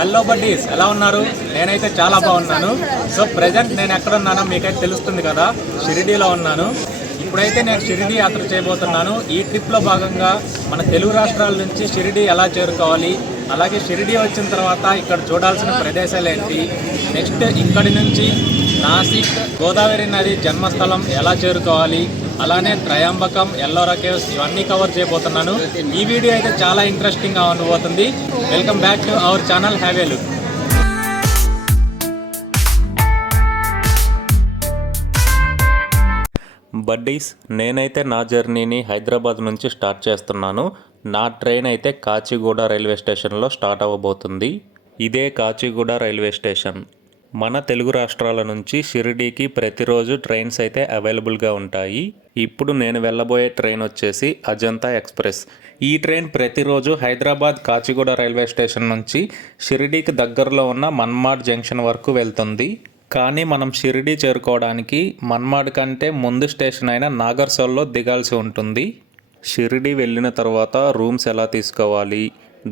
Hello buddies, ఎలా ఉన్నారు? నేనైతే చాలా బాగున్నాను. సో ప్రజెంట్ నేను ఎక్కడ ఉన్నానో మీకైతే తెలుస్తుంది కదా, షిరిడీలో ఉన్నాను. ఇప్పుడైతే నేను షిరిడీ యాత్ర చేయబోతున్నాను. ఈ ట్రిప్లో భాగంగా మన తెలుగు రాష్ట్రాల నుంచి షిరిడీ ఎలా చేరుకోవాలి, అలాగే షిరిడీ వచ్చిన తర్వాత ఇక్కడ చూడాల్సిన ప్రదేశాలు ఏంటి, నెక్స్ట్ ఇక్కడి నుంచి నాసిక్ గోదావరి నది జన్మస్థలం ఎలా చేరుకోవాలి, అలానే త్రయంబకం, ఎల్లోరా కేవ్స్ ఇవన్నీ కవర్ చేయబోతున్నాను. ఈ వీడియో అయితే చాలా ఇంట్రెస్టింగ్గా ఉండబోతుంది. Welcome back to our channel. Have a look. Buddies, నేనైతే నా జర్నీని హైదరాబాద్ నుంచి స్టార్ట్ చేస్తున్నాను. నా ట్రైన్ అయితే కాచిగూడ రైల్వే స్టేషన్లో స్టార్ట్ అవ్వబోతుంది. ఇదే కాచిగూడ రైల్వే స్టేషన్. మన తెలుగు రాష్ట్రాల నుంచి షిరిడీకి ప్రతిరోజు ట్రైన్స్ అయితే అవైలబుల్గా ఉంటాయి. ఇప్పుడు నేను వెళ్ళబోయే ట్రైన్ వచ్చేసి అజంతా ఎక్స్ప్రెస్. ఈ ట్రైన్ ప్రతిరోజు హైదరాబాద్ కాచిగూడ రైల్వే స్టేషన్ నుంచి షిరిడీకి దగ్గరలో ఉన్న మన్మాడ్ జంక్షన్ వరకు వెళ్తుంది. కానీ మనం షిరిడీ చేరుకోవడానికి మన్మాడ్ కంటే ముందు స్టేషన్ అయిన నాగర్సోల్లో దిగాల్సి ఉంటుంది. షిరిడీ వెళ్ళిన తర్వాత రూమ్స్ ఎలా తీసుకోవాలి,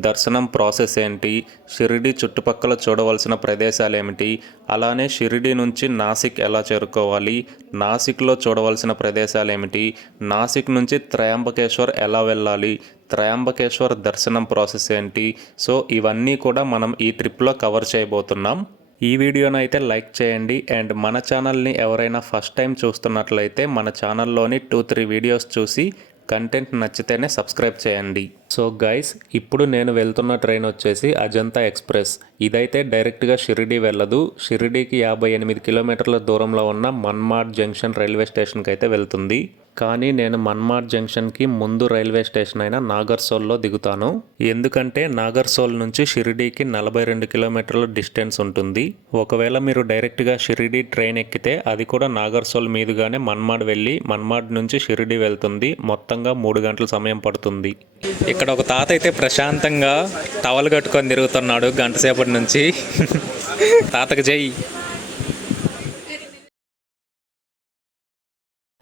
దర్శనం ప్రాసెస్ ఏంటి, షిరిడీ చుట్టుపక్కల చూడవలసిన ప్రదేశాలు ఏమిటి, అలానే షిరిడీ నుంచి నాసిక్ ఎలా చేరుకోవాలి, నాసిక్లో చూడవలసిన ప్రదేశాలు ఏమిటి, నాసిక్ నుంచి త్రయంబకేశ్వర్ ఎలా వెళ్ళాలి, త్రయంబకేశ్వర్ దర్శనం ప్రాసెస్ ఏంటి, సో ఇవన్నీ కూడా మనం ఈ ట్రిప్లో కవర్ చేయబోతున్నాం. ఈ వీడియోను అయితే లైక్ చేయండి. అండ్ మన ఛానల్ని ఎవరైనా ఫస్ట్ టైం చూస్తున్నట్లయితే మన ఛానల్లోని 2-3 వీడియోస్ చూసి కంటెంట్ నచ్చితేనే సబ్స్క్రైబ్ చేయండి. సో గైస్, ఇప్పుడు నేను వెళ్తున్న ట్రైన్ వచ్చేసి అజంతా ఎక్స్ప్రెస్. ఇదైతే డైరెక్ట్గా షిరిడీ వెళ్ళదు. షిరిడీకి 58 కిలోమీటర్ల దూరంలో ఉన్న మన్మాడ్ జంక్షన్ రైల్వే స్టేషన్కి అయితే వెళ్తుంది. కానీ నేను మన్మాడ్ జంక్షన్కి ముందు రైల్వే స్టేషన్ అయిన నాగర్సోల్లో దిగుతాను. ఎందుకంటే నాగర్సోల్ నుంచి షిరిడీకి 42 కిలోమీటర్ల డిస్టెన్స్ ఉంటుంది. ఒకవేళ మీరు డైరెక్ట్గా షిరిడీ ట్రైన్ ఎక్కితే అది కూడా నాగర్సోల్ మీదుగానే మన్మాడ్ వెళ్ళి మన్మాడ్ నుంచి షిరిడీ వెళ్తుంది. మొత్తంగా 3 గంటల సమయం పడుతుంది. ఇక్కడ ఒక తాత అయితే ప్రశాంతంగా టవల్ కట్టుకొని తిరుగుతున్నాడు గంట సేపటి నుంచి. తాతకు జై.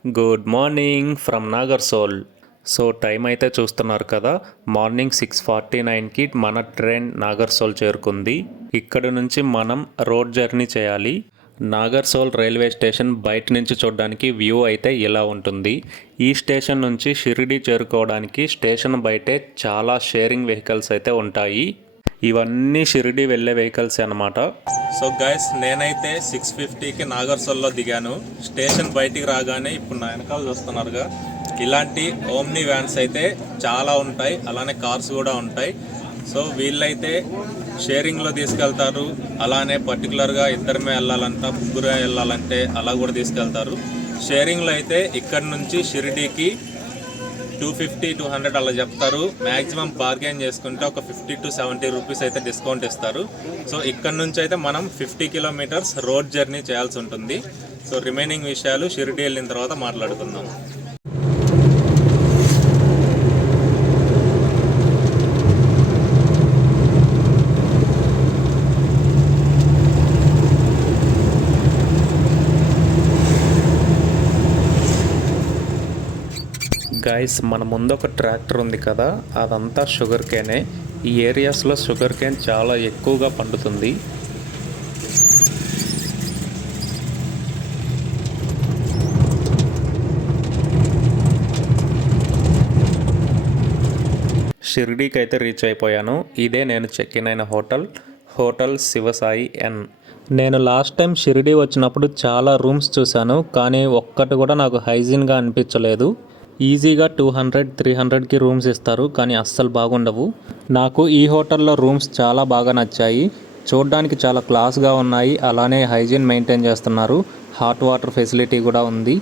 Good morning from Nagarsol. So time అయితే చూస్తున్నారు కదా, మార్నింగ్ 6:49కి మన ట్రైన్ నాగర్సోల్ చేరుకుంది. ఇక్కడ నుంచి మనం రోడ్ జర్నీ చేయాలి. నాగర్సోల్ రైల్వే స్టేషన్ బయట నుంచి చూడడానికి వ్యూ అయితే ఇలా ఉంటుంది. ఈ స్టేషన్ నుంచి షిరిడీ చేరుకోవడానికి స్టేషన్ బయటే చాలా షేరింగ్ వెహికల్స్ అయితే ఉంటాయి. ఇవన్నీ షిరిడీ వెళ్ళే వెహికల్స్ అన్నమాట. సో గైస్, నేనైతే 6:50కి నాగర్సోల్లో దిగాను. స్టేషన్ బయటికి రాగానే ఇప్పుడు నా వెనకాల చూస్తున్నారుగా, ఇలాంటి ఓమ్నీ వ్యాన్స్ అయితే చాలా ఉంటాయి, అలానే కార్స్ కూడా ఉంటాయి. సో వీళ్ళైతే షేరింగ్లో తీసుకెళ్తారు. అలానే పర్టికులర్గా ఇద్దరమే వెళ్ళాలంట, ముగ్గురు వెళ్ళాలంటే అలా కూడా తీసుకెళ్తారు. షేరింగ్లో అయితే ఇక్కడ నుంచి షిరిడీకి 250-200 అలా చెప్తారు. మ్యాక్సిమం బార్గెన్ చేసుకుంటే ఒక 50-70 రూపీస్ అయితే డిస్కౌంట్ ఇస్తారు. సో ఇక్కడ నుంచి అయితే మనం 50 కిలోమీటర్స్ రోడ్ జర్నీ చేయాల్సి ఉంటుంది. సో రిమైనింగ్ విషయాలు షిరిడీ వెళ్ళిన తర్వాత మాట్లాడుకుందాం. గైస్, మన ముందు ఒక ట్రాక్టర్ ఉంది కదా, అదంతా షుగర్ కేనే. ఈ ఏరియాస్లో షుగర్ కేన్ చాలా ఎక్కువగా పండుతుంది. షిరిడీకి అయితే రీచ్ అయిపోయాను. ఇదే నేను చెక్ ఇన్ అయిన హోటల్ శివసాయి ఎన్. నేను లాస్ట్ టైం షిరిడీ వచ్చినప్పుడు చాలా రూమ్స్ చూశాను, కానీ ఒక్కటి కూడా నాకు హైజీన్గా అనిపించలేదు. ఈజీగా 200-300కి రూమ్స్ ఇస్తారు, కానీ అస్సలు బాగుండవు. నాకు ఈ హోటల్లో రూమ్స్ చాలా బాగా నచ్చాయి. చూడడానికి చాలా క్లాస్గా ఉన్నాయి, అలానే హైజీన్ మెయింటైన్ చేస్తున్నారు. హాట్ వాటర్ ఫెసిలిటీ కూడా ఉంది.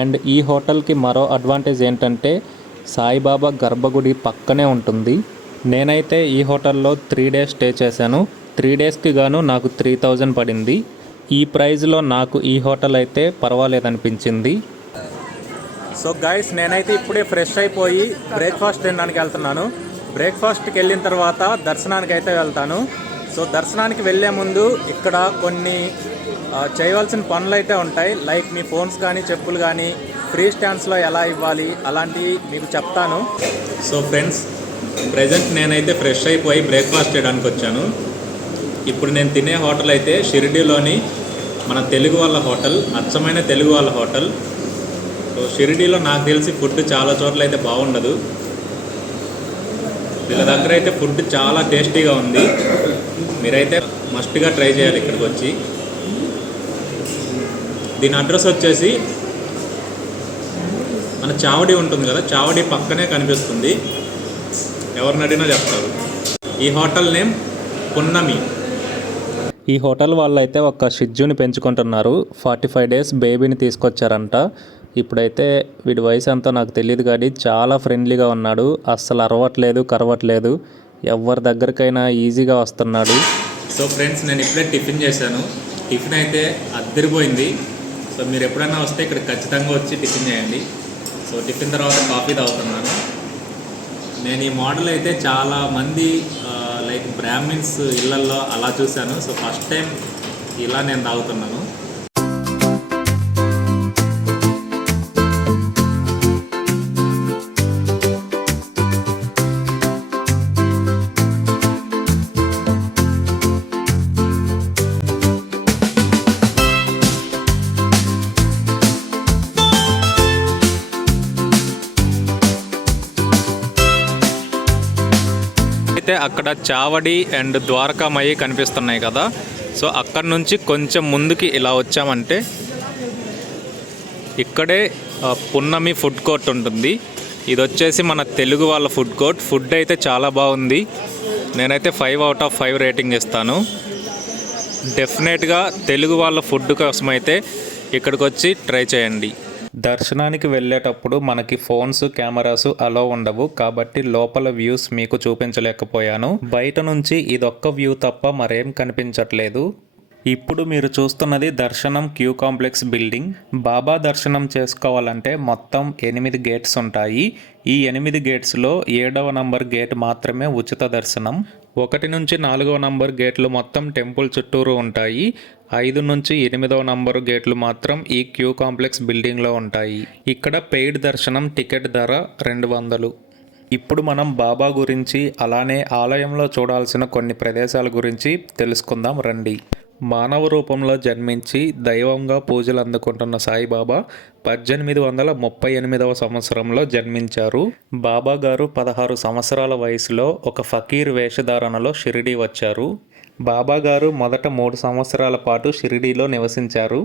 అండ్ ఈ హోటల్కి మరో అడ్వాంటేజ్ ఏంటంటే సాయిబాబా గర్భగుడి పక్కనే ఉంటుంది. నేనైతే ఈ హోటల్లో 3 డేస్ స్టే చేశాను. 3 డేస్కి గాను నాకు 3000 పడింది. ఈ ప్రైస్లో నాకు ఈ హోటల్ అయితే పర్వాలేదనిపించింది. సో గైస్, నేనైతే ఇప్పుడే ఫ్రెష్ అయిపోయి బ్రేక్ఫాస్ట్ తినడానికి వెళ్తున్నాను. బ్రేక్ఫాస్ట్కి వెళ్ళిన తర్వాత దర్శనానికి అయితే వెళ్తాను. సో దర్శనానికి వెళ్ళే ముందు ఇక్కడ కొన్ని చేయవలసిన పనులు అయితే ఉంటాయి. లైక్ మీ ఫోన్స్ కానీ చెప్పులు కానీ ఫ్రీ స్టాండ్స్లో ఎలా ఇవ్వాలి అలాంటివి మీకు చెప్తాను. సో ఫ్రెండ్స్, ప్రజెంట్ నేనైతే ఫ్రెష్ అయిపోయి బ్రేక్ఫాస్ట్ చేయడానికి వచ్చాను. ఇప్పుడు నేను తినే హోటల్ అయితే షిరిడీలోని మన తెలుగు వాళ్ళ హోటల్, అచ్చమైన తెలుగు వాళ్ళ హోటల్. సో షిరిడీలో నాకు తెలిసి ఫుడ్ చాలా చోట్ల అయితే బాగుండదు. వీళ్ళ దగ్గర అయితే ఫుడ్ చాలా టేస్టీగా ఉంది. మీరైతే మస్ట్గా ట్రై చేయాలి ఇక్కడికి వచ్చి. దీని అడ్రస్ వచ్చేసి మన చావడి ఉంటుంది కదా, చావడి పక్కనే కనిపిస్తుంది. ఎవరిని అడిగినా చెప్తారు. ఈ హోటల్ నేమ్ పున్నమి. ఈ హోటల్ వాళ్ళు అయితే ఒక షిజ్జుని పెంచుకుంటున్నారు. 45 days బేబీని తీసుకొచ్చారంట. ఇప్పుడైతే వీడి వయసు ఎంతో నాకు తెలియదు కానీ చాలా ఫ్రెండ్లీగా ఉన్నాడు. అస్సలు అరవట్లేదు, కరవట్లేదు. ఎవరి దగ్గరికైనా ఈజీగా వస్తున్నాడు. సో ఫ్రెండ్స్, నేను ఇప్పుడే టిఫిన్ చేశాను. టిఫిన్ అయితే అద్దరిపోయింది. సో మీరు ఎప్పుడైనా వస్తే ఇక్కడ ఖచ్చితంగా వచ్చి టిఫిన్ చేయండి. సో టిఫిన్ తర్వాత కాఫీ తాగుతున్నాను. నేను ఈ మోడల్ అయితే చాలా మంది లైక్ బ్రాహ్మిన్స్ ఇళ్ళల్లో అలా చూశాను. సో ఫస్ట్ టైం ఇలా నేను తాగుతున్నాను. అయితే అక్కడ చావడి అండ్ ద్వారకామయ్యి కనిపిస్తున్నాయి కదా. సో అక్కడ నుంచి కొంచెం ముందుకి ఇలా వచ్చామంటే ఇక్కడే పున్నమి ఫుడ్ కోర్ట్ ఉంటుంది. ఇది వచ్చేసి మన తెలుగు వాళ్ళ ఫుడ్ కోర్ట్. ఫుడ్ అయితే చాలా బాగుంది. నేనైతే 5 out of 5 రేటింగ్ ఇస్తాను. డెఫినెట్గా తెలుగు వాళ్ళ ఫుడ్ కోసం అయితే ఇక్కడికి వచ్చి ట్రై చేయండి. దర్శనానికి వెళ్ళేటప్పుడు మనకి ఫోన్స్, కెమెరాస్ అలో ఉండవు కాబట్టి లోపల వ్యూస్ మీకు చూపించలేకపోయాను. బయట నుంచి ఇదొక్క వ్యూ తప్ప మరేం కనిపించట్లేదు. ఇప్పుడు మీరు చూస్తున్నది దర్శనం క్యూ కాంప్లెక్స్ బిల్డింగ్. బాబా దర్శనం చేసుకోవాలంటే మొత్తం 8 గేట్స్ ఉంటాయి. ఈ 8 గేట్స్లో 7వ నంబర్ గేట్ మాత్రమే ఉచిత దర్శనం. 1 నుంచి 4వ నంబర్ గేట్లు మొత్తం టెంపుల్ చుట్టూరు ఉంటాయి. 5 నుంచి 8వ నంబర్ గేట్లు మాత్రం ఈ క్యూ కాంప్లెక్స్ బిల్డింగ్లో ఉంటాయి. ఇక్కడ పెయిడ్ దర్శనం టికెట్ ధర 200. ఇప్పుడు మనం బాబా గురించి అలానే ఆలయంలో చూడాల్సిన కొన్ని ప్రదేశాల గురించి తెలుసుకుందాం రండి. మానవ రూపంలో జన్మించి దైవంగా పూజలు అందుకుంటున్న సాయిబాబా 1838వ సంవత్సరంలో జన్మించారు. బాబా గారు 16 సంవత్సరాల వయసులో ఒక ఫకీర్ వేషధారణలో షిరిడీ వచ్చారు. బాబా గారు మొదట 3 సంవత్సరాల పాటు షిరిడీలో నివసించారు.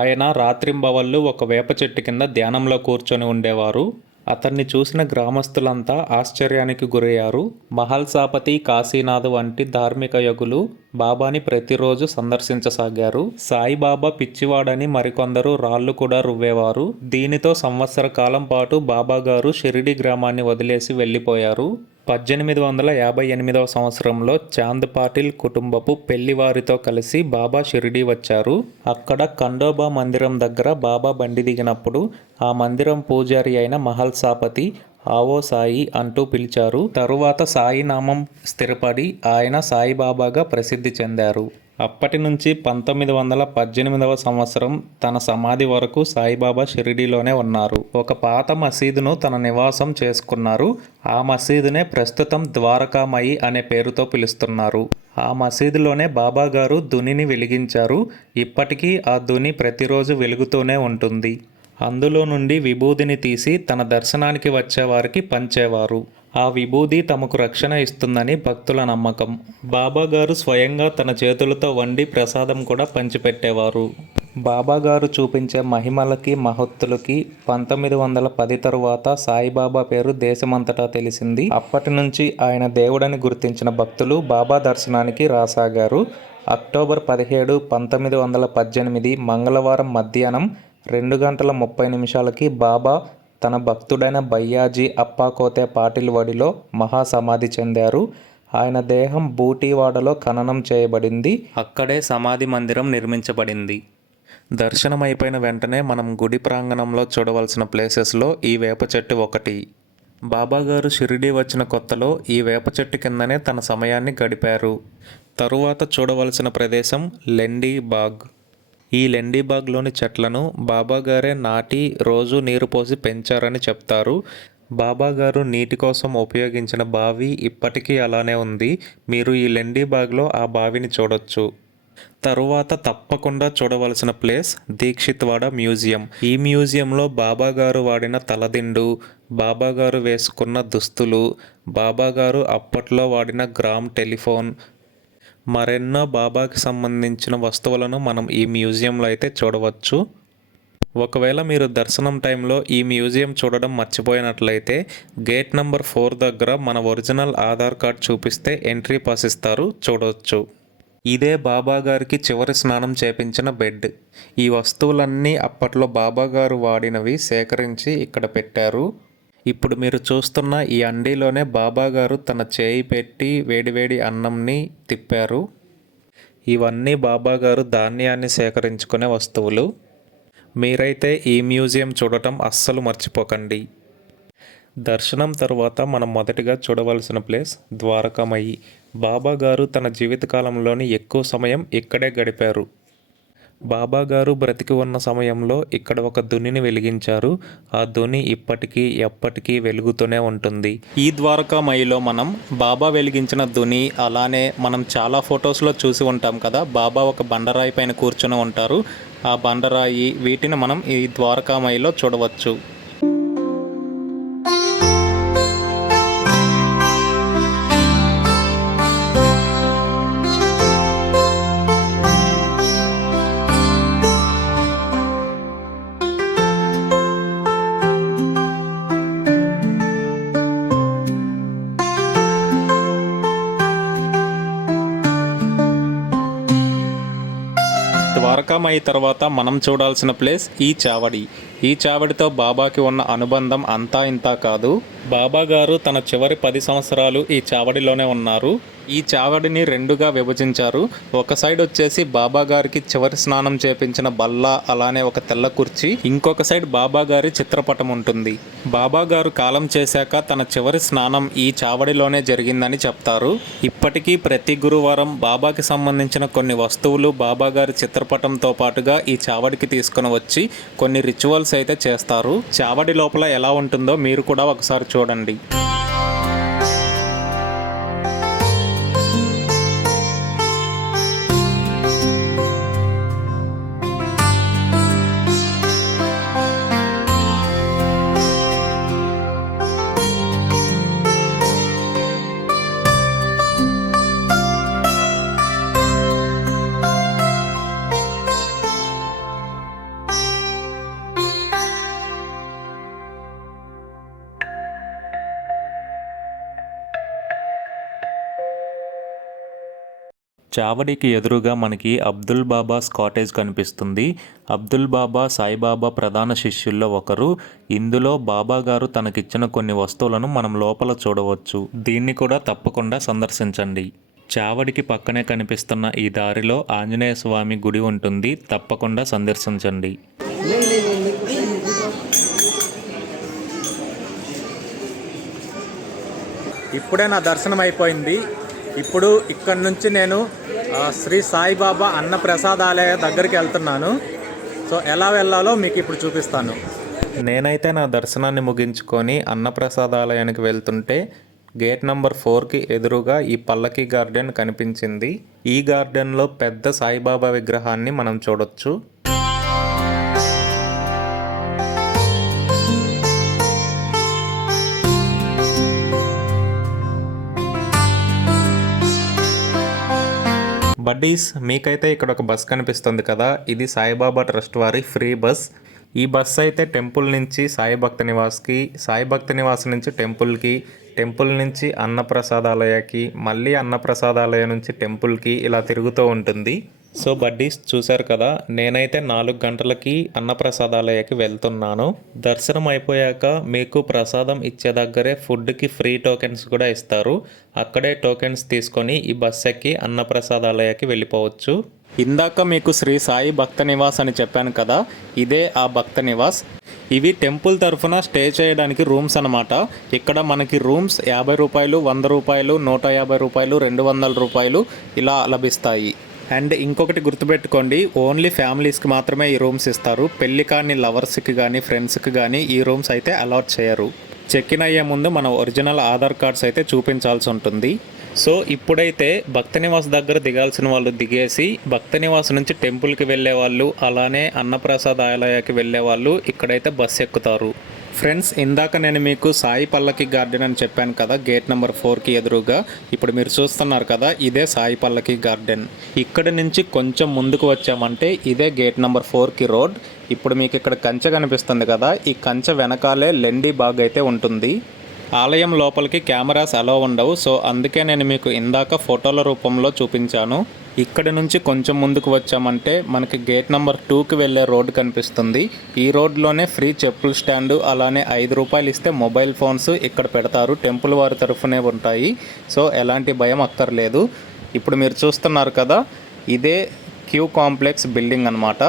ఆయన రాత్రింబవళ్ళు ఒక వేప చెట్టు కింద ధ్యానంలో కూర్చొని ఉండేవారు. అతన్ని చూసిన గ్రామస్తులంతా ఆశ్చర్యానికి గురయ్యారు. మహల్సాపతి, కాశీనాథ్ వంటి ధార్మిక యోగులు బాబాని ప్రతిరోజు సందర్శించసాగారు. సాయిబాబా పిచ్చివాడని మరికొందరు రాళ్లు కూడా రువ్వేవారు. దీనితో సంవత్సర కాలం పాటు బాబా గారు షిరిడి గ్రామాన్ని వదిలేసి వెళ్ళిపోయారు. 1858వ సంవత్సరంలో చాంద్ పాటిల్ కుటుంబపు పెళ్లివారితో కలిసి బాబా షిరిడీ వచ్చారు. అక్కడ ఖండోబా మందిరం దగ్గర బాబా బండి దిగినప్పుడు ఆ మందిరం పూజారి అయిన మహల్సాపతి ఆవో సాయి అంటూ పిలిచారు. తరువాత సాయి నామం స్థిరపడి ఆయన సాయిబాబాగా ప్రసిద్ధి చెందారు. అప్పటి నుంచి 1918వ సంవత్సరం తన సమాధి వరకు సాయిబాబా షిరిడీలోనే ఉన్నారు. ఒక పాత మసీదును తన నివాసం చేసుకున్నారు. ఆ మసీదునే ప్రస్తుతం ద్వారకామయి అనే పేరుతో పిలుస్తున్నారు. ఆ మసీదులోనే బాబా గారు దునిని వెలిగించారు. ఇప్పటికీ ఆ దుని ప్రతిరోజు వెలుగుతూనే ఉంటుంది. అందులో నుండి విభూదిని తీసి తన దర్శనానికి వచ్చే వారికి పంచేవారు. ఆ విభూది తమకు రక్షణ ఇస్తుందని భక్తుల నమ్మకం. బాబా గారు స్వయంగా తన చేతులతో వండి ప్రసాదం కూడా పంచిపెట్టేవారు. బాబా గారు చూపించే మహిమలకి, మహత్తులకి 1910 తరువాత సాయిబాబా పేరు దేశమంతటా తెలిసింది. అప్పటి నుంచి ఆయన దేవుడని గుర్తించిన భక్తులు బాబా దర్శనానికి రాసాగారు. అక్టోబర్ 17, 1918 మంగళవారం మధ్యాహ్నం 2:30 బాబా తన భక్తుడైన బయ్యాజీ అప్పాకోతే పాటిల్ వడిలో మహాసమాధి చెందారు. ఆయన దేహం బూటీవాడలో ఖననం చేయబడింది. అక్కడే సమాధి మందిరం నిర్మించబడింది. దర్శనం అయిపోయిన వెంటనే మనం గుడి ప్రాంగణంలో చూడవలసిన ప్లేసెస్లో ఈ వేప చెట్టు ఒకటి. బాబాగారు షిరిడీ వచ్చిన కొత్తలో ఈ వేప చెట్టు కిందనే తన సమయాన్ని గడిపారు. తరువాత చూడవలసిన ప్రదేశం లెండీ బాగ్. ఈ లెండీబాగ్లోని చెట్లను బాబాగారే నాటి రోజు నీరు పోసి పెంచారని చెప్తారు. బాబా గారు నీటి కోసం ఉపయోగించిన బావి ఇప్పటికీ అలానే ఉంది. మీరు ఈ లెండి బాగ్లో ఆ బావిని చూడొచ్చు. తరువాత తప్పకుండా చూడవలసిన ప్లేస్ దీక్షిత్వాడ మ్యూజియం. ఈ మ్యూజియంలో బాబా గారు వాడిన తలదిండు, బాబా గారు వేసుకున్న దుస్తులు, బాబా గారు అప్పట్లో వాడిన గ్రామ్ టెలిఫోన్, మరెన్నో బాబాకి సంబంధించిన వస్తువులను మనం ఈ మ్యూజియంలో అయితే చూడవచ్చు. ఒకవేళ మీరు దర్శనం టైంలో ఈ మ్యూజియం చూడడం మర్చిపోయినట్లయితే గేట్ నెంబర్ 4 దగ్గర మన ఒరిజినల్ ఆధార్ కార్డ్ చూపిస్తే ఎంట్రీ పాస్ ఇస్తారు, చూడవచ్చు. ఇదే బాబా గారికి చివరి స్నానం చేపించిన బెడ్. ఈ వస్తువులన్నీ అప్పట్లో బాబా గారు వాడినవి సేకరించి ఇక్కడ పెట్టారు. ఇప్పుడు మీరు చూస్తున్న ఈ అండీలోనే బాబా గారు తన చేయి పెట్టి వేడివేడి అన్నంని తిప్పారు. ఇవన్నీ బాబా గారు ధాన్యాన్ని సేకరించుకునే వస్తువులు. మీరైతే ఈ మ్యూజియం చూడటం అస్సలు మర్చిపోకండి. దర్శనం తర్వాత మనం మొదటిగా చూడవలసిన ప్లేస్ ద్వారకామయి. బాబా గారు తన జీవితకాలంలోని ఎక్కువ సమయం ఇక్కడే గడిపారు. బాబా గారు బ్రతికి ఉన్న సమయంలో ఇక్కడ ఒక దునిని వెలిగించారు. ఆ దుని ఇప్పటికీ ఎప్పటికీ వెలుగుతూనే ఉంటుంది. ఈ ద్వారకామయిలో మనం బాబా వెలిగించిన దుని, అలానే మనం చాలా ఫొటోస్లో చూసి ఉంటాం కదా, బాబా ఒక బండరాయి పైన కూర్చొని ఉంటారు. ఆ బండరాయి, వీటిని మనం ఈ ద్వారకామయిలో చూడవచ్చు. ద్వారకామయి తర్వాత మనం చూడాల్సిన ప్లేస్ ఈ చావడి. ఈ చావడితో బాబాకి ఉన్న అనుబంధం అంతా ఇంతా కాదు. బాబా గారు తన చివరి 10 సంవత్సరాలు ఈ చావడిలోనే ఉన్నారు. ఈ చావడిని 2గా విభజించారు. ఒక సైడ్ వచ్చేసి బాబా గారికి చివరి స్నానం చేపించిన బల్ల, అలానే ఒక తెల్ల కుర్చీ. ఇంకొక సైడ్ బాబా గారి చిత్రపటం ఉంటుంది. బాబా గారు కాలం చేశాక తన చివరి స్నానం ఈ చావడిలోనే జరిగిందని చెప్తారు. ఇప్పటికీ ప్రతి గురువారం బాబాకి సంబంధించిన కొన్ని వస్తువులు బాబా గారి చిత్రపటంతో పాటుగా ఈ చావడికి తీసుకుని వచ్చి కొన్ని రిచువల్స్ అయితే చేస్తారు. చావడి లోపల ఎలా ఉంటుందో మీరు కూడా ఒకసారి చూడండి. చావడికి ఎదురుగా మనకి అబ్దుల్ బాబాస్ కాటేజ్ కనిపిస్తుంది. అబ్దుల్ బాబా సాయిబాబా ప్రధాన శిష్యుల్లో ఒకరు. ఇందులో బాబా గారు తనకిచ్చిన కొన్ని వస్తువులను మనం లోపల చూడవచ్చు. దీన్ని కూడా తప్పకుండా సందర్శించండి. చావడికి పక్కనే కనిపిస్తున్న ఈ దారిలో ఆంజనేయ స్వామి గుడి ఉంటుంది, తప్పకుండా సందర్శించండి. ఇప్పుడే నా దర్శనం అయిపోయింది. ఇప్పుడు ఇక్కడ నుంచి నేను శ్రీ సాయిబాబా అన్న ప్రసాదాలయ దగ్గరికి వెళ్తున్నాను. సో ఎలా వెళ్ళాలో మీకు ఇప్పుడు చూపిస్తాను. నేనైతే నా దర్శనాన్ని ముగించుకొని అన్నప్రసాదాలయానికి వెళ్తుంటే గేట్ నెంబర్ 4కి ఎదురుగా ఈ పల్లకి గార్డెన్ కనిపించింది. ఈ గార్డెన్లో పెద్ద సాయిబాబా విగ్రహాన్ని మనం చూడొచ్చు. బడ్డీస్, మీకైతే ఇక్కడ ఒక బస్ కనిపిస్తుంది కదా, ఇది సాయిబాబా ట్రస్ట్ వారి ఫ్రీ బస్. ఈ బస్ అయితే టెంపుల్ నుంచి సాయి భక్త నివాస్కి, సాయి భక్త నివాస్ నుంచి టెంపుల్కి, టెంపుల్ నుంచి అన్నప్రసాదాలయకి, మళ్ళీ అన్నప్రసాదాలయ నుంచి టెంపుల్కి ఇలా తిరుగుతూ ఉంటుంది. సో బడ్డీస్ చూశారు కదా, నేనైతే 4 గంటలకి అన్నప్రసాదాలయకి వెళ్తున్నాను. దర్శనం అయిపోయాక మీకు ప్రసాదం ఇచ్చే దగ్గరే ఫుడ్కి ఫ్రీ టోకెన్స్ కూడా ఇస్తారు. అక్కడే టోకెన్స్ తీసుకొని ఈ బస్ ఎక్కి అన్నప్రసాదాలయకి వెళ్ళిపోవచ్చు. ఇందాక మీకు శ్రీ సాయి భక్త నివాస్ అని చెప్పాను కదా, ఇదే ఆ భక్త నివాస్. ఇవి టెంపుల్ తరఫున స్టే చేయడానికి రూమ్స్ అన్నమాట. ఇక్కడ మనకి రూమ్స్ 50 రూపాయలు, 100 రూపాయలు, 150 రూపాయలు, 200 రూపాయలు ఇలా లభిస్తాయి. అండ్ ఇంకొకటి గుర్తుపెట్టుకోండి, ఓన్లీ ఫ్యామిలీస్కి మాత్రమే ఈ రూమ్స్ ఇస్తారు. పెళ్లి కాని లవర్స్కి కానీ ఫ్రెండ్స్కి కానీ ఈ రూమ్స్ అయితే అలాట్ చేయరు. చెక్ ఇన్ అయ్యే ముందు మన ఒరిజినల్ ఆధార్ కార్డ్స్ అయితే చూపించాల్సి ఉంటుంది. సో ఇప్పుడైతే భక్త నివాస్ దగ్గర దిగాల్సిన వాళ్ళు దిగేసి భక్త నివాస్ నుంచి టెంపుల్కి వెళ్ళే వాళ్ళు అలానే అన్నప్రసాద్ ఆలయాకి వెళ్ళే వాళ్ళు ఇక్కడైతే బస్సు ఎక్కుతారు. ఫ్రెండ్స్, ఇందాక నేను మీకు సాయి పల్లకి గార్డెన్ అని చెప్పాను కదా, గేట్ నెంబర్ 4కి ఎదురుగా. ఇప్పుడు మీరు చూస్తున్నారు కదా, ఇదే సాయి పల్లకి గార్డెన్. ఇక్కడ నుంచి కొంచెం ముందుకు వచ్చామంటే ఇదే గేట్ నెంబర్ 4కి రోడ్. ఇప్పుడు మీకు ఇక్కడ కంచె కనిపిస్తుంది కదా, ఈ కంచె వెనకాలే లెండి బాగ్ అయితే ఉంటుంది. ఆలయం లోపలికి కెమెరాస్ అలో ఉండవు, సో అందుకే నేను మీకు ఇందాక ఫోటోల రూపంలో చూపించాను. ఇక్కడ నుంచి కొంచెం ముందుకు వచ్చామంటే మనకి గేట్ నెంబర్ 2కి వెళ్ళే రోడ్డు కనిపిస్తుంది. ఈ రోడ్లోనే ఫ్రీ చెప్పుల స్టాండు అలానే ₹5 ఇస్తే మొబైల్ ఫోన్స్ ఇక్కడ పెడతారు. టెంపుల్ వారి తరఫునే ఉంటాయి, సో ఎలాంటి భయం అక్కర్లేదు. ఇప్పుడు మీరు చూస్తున్నారు కదా, ఇదే క్యూ కాంప్లెక్స్ బిల్డింగ్ అన్నమాట.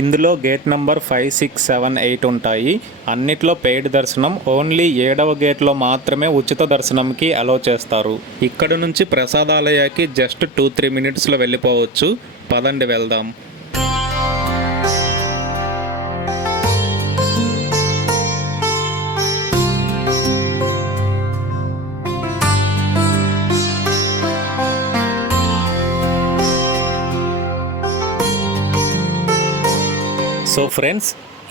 ఇందులో గేట్ నెంబర్ 5, 6, 7, 8 ఉంటాయి. అన్నిట్లో పెయిడ్ దర్శనం. ఓన్లీ 7వ గేట్లో మాత్రమే ఉచిత దర్శనంకి అలో చేస్తారు. ఇక్కడ నుంచి ప్రసాదాలయాకి జస్ట్ 2-3 మినిట్స్లో వెళ్ళిపోవచ్చు. పదండి వెళ్దాం. సో ఫ్రెండ్స్,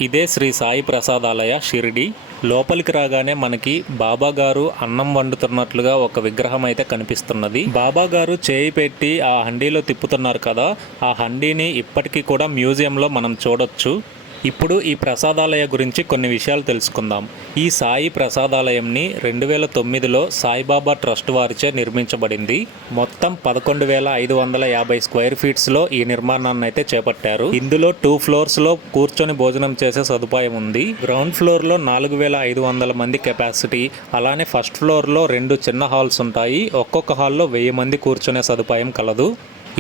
ఇదే శ్రీ సాయి ప్రసాదాలయ షిరిడి. లోపలికి రాగానే మనకి బాబా గారు అన్నం వండుతున్నట్లుగా ఒక విగ్రహం అయితే కనిపిస్తున్నది. బాబా గారు చేయి పెట్టి ఆ హండీలో తిప్పుతున్నారు కదా, ఆ హండీని ఇప్పటికీ కూడా మ్యూజియంలో మనం చూడొచ్చు. ఇప్పుడు ఈ ప్రసాదాలయ గురించి కొన్ని విషయాలు తెలుసుకుందాం. ఈ సాయి ప్రసాదాలయంని 2009లో సాయిబాబా ట్రస్ట్ వారిచే నిర్మించబడింది. మొత్తం 11,550 స్క్వేర్ ఫీట్స్లో ఈ నిర్మాణాన్ని అయితే చేపట్టారు. ఇందులో 2 ఫ్లోర్స్లో కూర్చొని భోజనం చేసే సదుపాయం ఉంది. గ్రౌండ్ ఫ్లోర్లో 4,500 మంది కెపాసిటీ, అలానే ఫస్ట్ ఫ్లోర్లో 2 చిన్న హాల్స్ ఉంటాయి. ఒక్కొక్క హాల్లో 1000 మంది కూర్చునే సదుపాయం కలదు.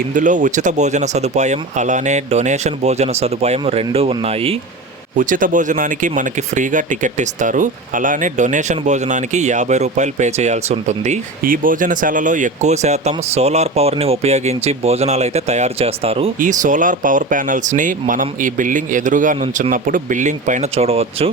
ఇందులో ఉచిత భోజన సదుపాయం అలానే డొనేషన్ భోజన సదుపాయం 2 ఉన్నాయి. ఉచిత భోజనానికి మనకి ఫ్రీగా టికెట్ ఇస్తారు. అలానే డొనేషన్ భోజనానికి ₹50 పే చేయాల్సి ఉంటుంది. ఈ భోజనశాలలో ఎక్కువ శాతం సోలార్ పవర్ని ఉపయోగించి భోజనాలు అయితే తయారు చేస్తారు. ఈ సోలార్ పవర్ ప్యానెల్స్ని మనం ఈ బిల్డింగ్ ఎదురుగా నుంచున్నప్పుడు బిల్డింగ్ పైన చూడవచ్చు.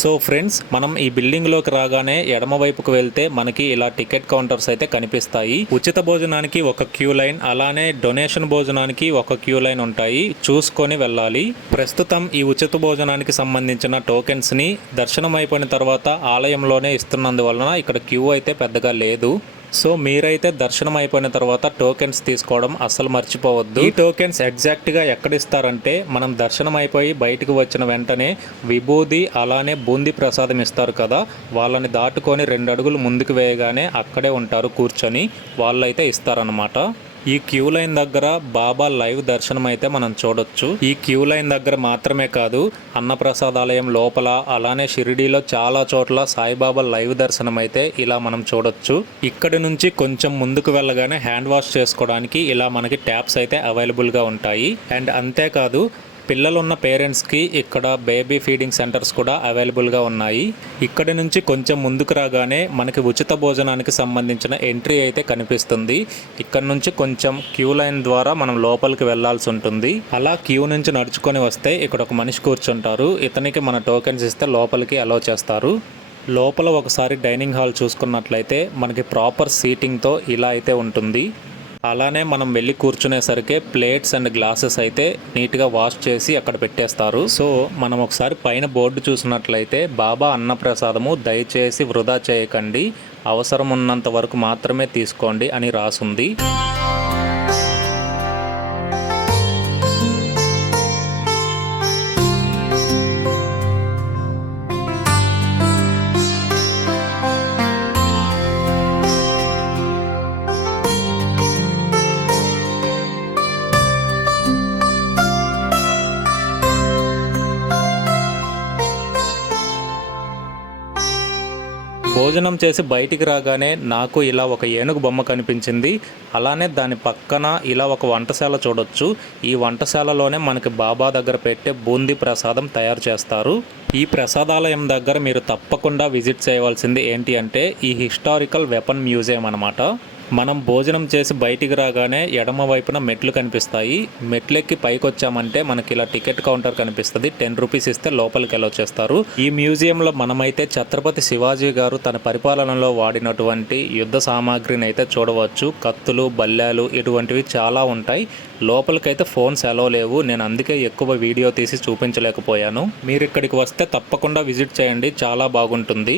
సో ఫ్రెండ్స్, మనం ఈ బిల్డింగ్లోకి రాగానే ఎడమవైపుకు వెళ్తే మనకి ఇలా టికెట్ కౌంటర్స్ అయితే కనిపిస్తాయి. ఉచిత భోజనానికి ఒక క్యూ లైన్, అలానే డొనేషన్ భోజనానికి ఒక క్యూ లైన్ ఉంటాయి. చూసుకొని వెళ్ళాలి. ప్రస్తుతం ఈ ఉచిత భోజనానికి సంబంధించిన టోకెన్స్ ని దర్శనం అయిపోయిన తర్వాత ఆలయంలోనే ఇస్తున్నందువలన ఇక్కడ క్యూ అయితే పెద్దగా లేదు. సో మీరైతే దర్శనం అయిపోయిన తర్వాత టోకెన్స్ తీసుకోవడం అస్సలు మర్చిపోవద్దు. ఈ టోకెన్స్ ఎగ్జాక్ట్గా ఎక్కడ ఇస్తారంటే, మనం దర్శనం అయిపోయి బయటకు వచ్చిన వెంటనే విభూది అలానే బూందీ ప్రసాదం ఇస్తారు కదా, వాళ్ళని దాటుకొని 2 అడుగులు ముందుకు వేయగానే అక్కడే ఉంటారు కూర్చొని, వాళ్ళైతే ఇస్తారన్నమాట. ఈ క్యూ లైన్ దగ్గర బాబా లైవ్ దర్శనం అయితే మనం చూడొచ్చు. ఈ క్యూ లైన్ దగ్గర మాత్రమే కాదు, అన్నప్రసాదాలయం లోపల అలానే షిరిడీలో చాలా చోట్ల సాయిబాబా లైవ్ దర్శనం అయితే ఇలా మనం చూడొచ్చు. ఇక్కడి నుంచి కొంచెం ముందుకు వెళ్ళగానే హ్యాండ్ వాష్ చేసుకోవడానికి ఇలా మనకి ట్యాప్స్ అయితే అవైలబుల్గా ఉంటాయి. అండ్ అంతేకాదు, పిల్లలున్న పేరెంట్స్కి ఇక్కడ బేబీ ఫీడింగ్ సెంటర్స్ కూడా అవైలబుల్గా ఉన్నాయి. ఇక్కడి నుంచి కొంచెం ముందుకు రాగానే మనకి ఉచిత భోజనానికి సంబంధించిన ఎంట్రీ అయితే కనిపిస్తుంది. ఇక్కడ నుంచి కొంచెం క్యూ లైన్ ద్వారా మనం లోపలికి వెళ్లాల్సి ఉంటుంది. అలా క్యూ నుంచి నడుచుకొని వస్తే ఇక్కడ ఒక మనిషి కూర్చుంటారు. ఇతనికి మన టోకెన్స్ ఇస్తే లోపలికి అలో చేస్తారు. లోపల ఒకసారి డైనింగ్ హాల్ చూసుకున్నట్లయితే మనకి ప్రాపర్ సీటింగ్తో ఇలా అయితే ఉంటుంది. అలానే మనం వెళ్ళి కూర్చునేసరికి ప్లేట్స్ అండ్ గ్లాసెస్ అయితే నీట్గా వాష్ చేసి అక్కడ పెట్టేస్తారు. సో మనం ఒకసారి పైన బోర్డు చూసినట్లయితే బాబా అన్నప్రసాదము దయచేసి వృధా చేయకండి, అవసరం ఉన్నంత వరకు మాత్రమే తీసుకోండి అని రాసుంది. భోజనం చేసి బయటికి రాగానే నాకు ఇలా ఒక ఏనుగు బొమ్మ కనిపించింది. అలానే దాని పక్కన ఇలా ఒక వంటశాల చూడొచ్చు. ఈ వంటశాలలోనే మనకి బాబా దగ్గర పెట్టే బూందీ ప్రసాదం తయారు చేస్తారు. ఈ ప్రసాదాలయం దగ్గర మీరు తప్పకుండా విజిట్ చేయవలసింది ఏంటి అంటే ఈ హిస్టారికల్ వెపన్ మ్యూజియం అన్నమాట. మనం భోజనం చేసి బయటికి రాగానే ఎడమ వైపున మెట్లు కనిపిస్తాయి. మెట్లెక్కి పైకి వచ్చామంటే మనకి ఇలా టికెట్ కౌంటర్ కనిపిస్తుంది. 10 రూపీస్ ఇస్తే లోపలికి అలో చేస్తారు. ఈ మ్యూజియంలో మనమైతే ఛత్రపతి శివాజీ గారు తన పరిపాలనలో వాడినటువంటి యుద్ధ సామాగ్రిని అయితే చూడవచ్చు. కత్తులు, బల్లాలు ఇటువంటివి చాలా ఉంటాయి. లోపలికైతే ఫోన్స్ అలో లేవు. నేను అందుకే ఎక్కువ వీడియో తీసి చూపించలేకపోయాను. మీరు ఇక్కడికి వస్తే తప్పకుండా విజిట్ చేయండి, చాలా బాగుంటుంది.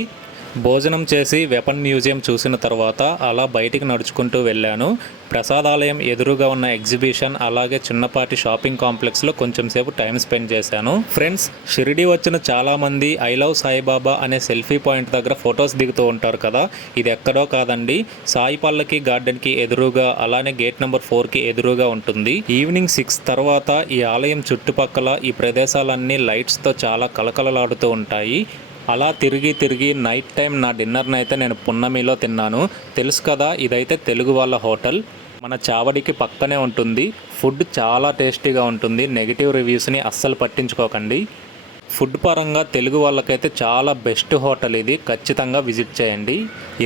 భోజనం చేసి వెపన్ మ్యూజియం చూసిన తర్వాత అలా బయటికి నడుచుకుంటూ వెళ్ళాను. ప్రసాదాలయం ఎదురుగా ఉన్న ఎగ్జిబిషన్ అలాగే చిన్నపాటి షాపింగ్ కాంప్లెక్స్లో కొంచెం సేపు టైం స్పెండ్ చేశాను. ఫ్రెండ్స్, షిరిడి వచ్చిన చాలామంది ఐ లవ్ సాయిబాబా అనే సెల్ఫీ పాయింట్ దగ్గర ఫొటోస్ దిగుతూ ఉంటారు కదా. ఇది ఎక్కడో కాదండి, సాయి పల్లకి గార్డెన్కి ఎదురుగా అలానే గేట్ నెంబర్ 4కి ఎదురుగా ఉంటుంది. ఈవినింగ్ 6 తర్వాత ఈ ఆలయం చుట్టుపక్కల ఈ ప్రదేశాలన్నీ లైట్స్తో చాలా కలకలలాడుతూ ఉంటాయి. అలా తిరిగి నైట్ టైం నా డిన్నర్ని అయితే నేను పున్నమిలో తిన్నాను. తెలుసు కదా, ఇదైతే తెలుగు వాళ్ళ హోటల్. మన చావడికి పక్కనే ఉంటుంది. ఫుడ్ చాలా టేస్టీగా ఉంటుంది. నెగిటివ్ రివ్యూస్ని అస్సలు పట్టించుకోకండి. ఫుడ్ పరంగా తెలుగు వాళ్ళకైతే చాలా బెస్ట్ హోటల్ ఇది, ఖచ్చితంగా విజిట్ చేయండి.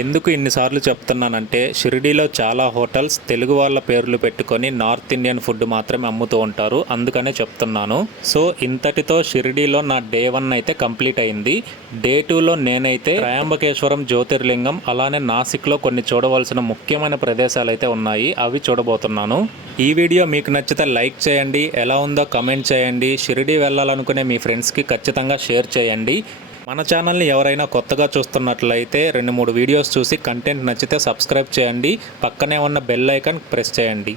ఎందుకు ఇన్నిసార్లు చెప్తున్నానంటే షిరిడీలో చాలా హోటల్స్ తెలుగు వాళ్ళ పేర్లు పెట్టుకొని నార్త్ ఇండియన్ ఫుడ్ మాత్రమే అమ్ముతూ ఉంటారు, అందుకనే చెప్తున్నాను. సో ఇంతటితో షిరిడీలో నా డే 1 అయితే కంప్లీట్ అయింది. డే 2లో నేనైతే త్రయంబకేశ్వరం జ్యోతిర్లింగం అలానే నాసిక్లో కొన్ని చూడవలసిన ముఖ్యమైన ప్రదేశాలు అయితే ఉన్నాయి, అవి చూడబోతున్నాను. ఈ వీడియో మీకు నచ్చితే లైక్ చేయండి, ఎలా ఉందో కమెంట్ చేయండి. షిరిడీ వెళ్ళాలనుకునే మీ ఫ్రెండ్స్కి ఖచ్చితంగా షేర్ చేయండి. మన ఛానల్ని ఎవరైనా కొత్తగా చూస్తున్నట్లయితే 2-3 వీడియోస్ చూసి కంటెంట్ నచ్చితే సబ్స్క్రైబ్ చేయండి. పక్కనే ఉన్న బెల్ ఐకాన్ ప్రెస్ చేయండి.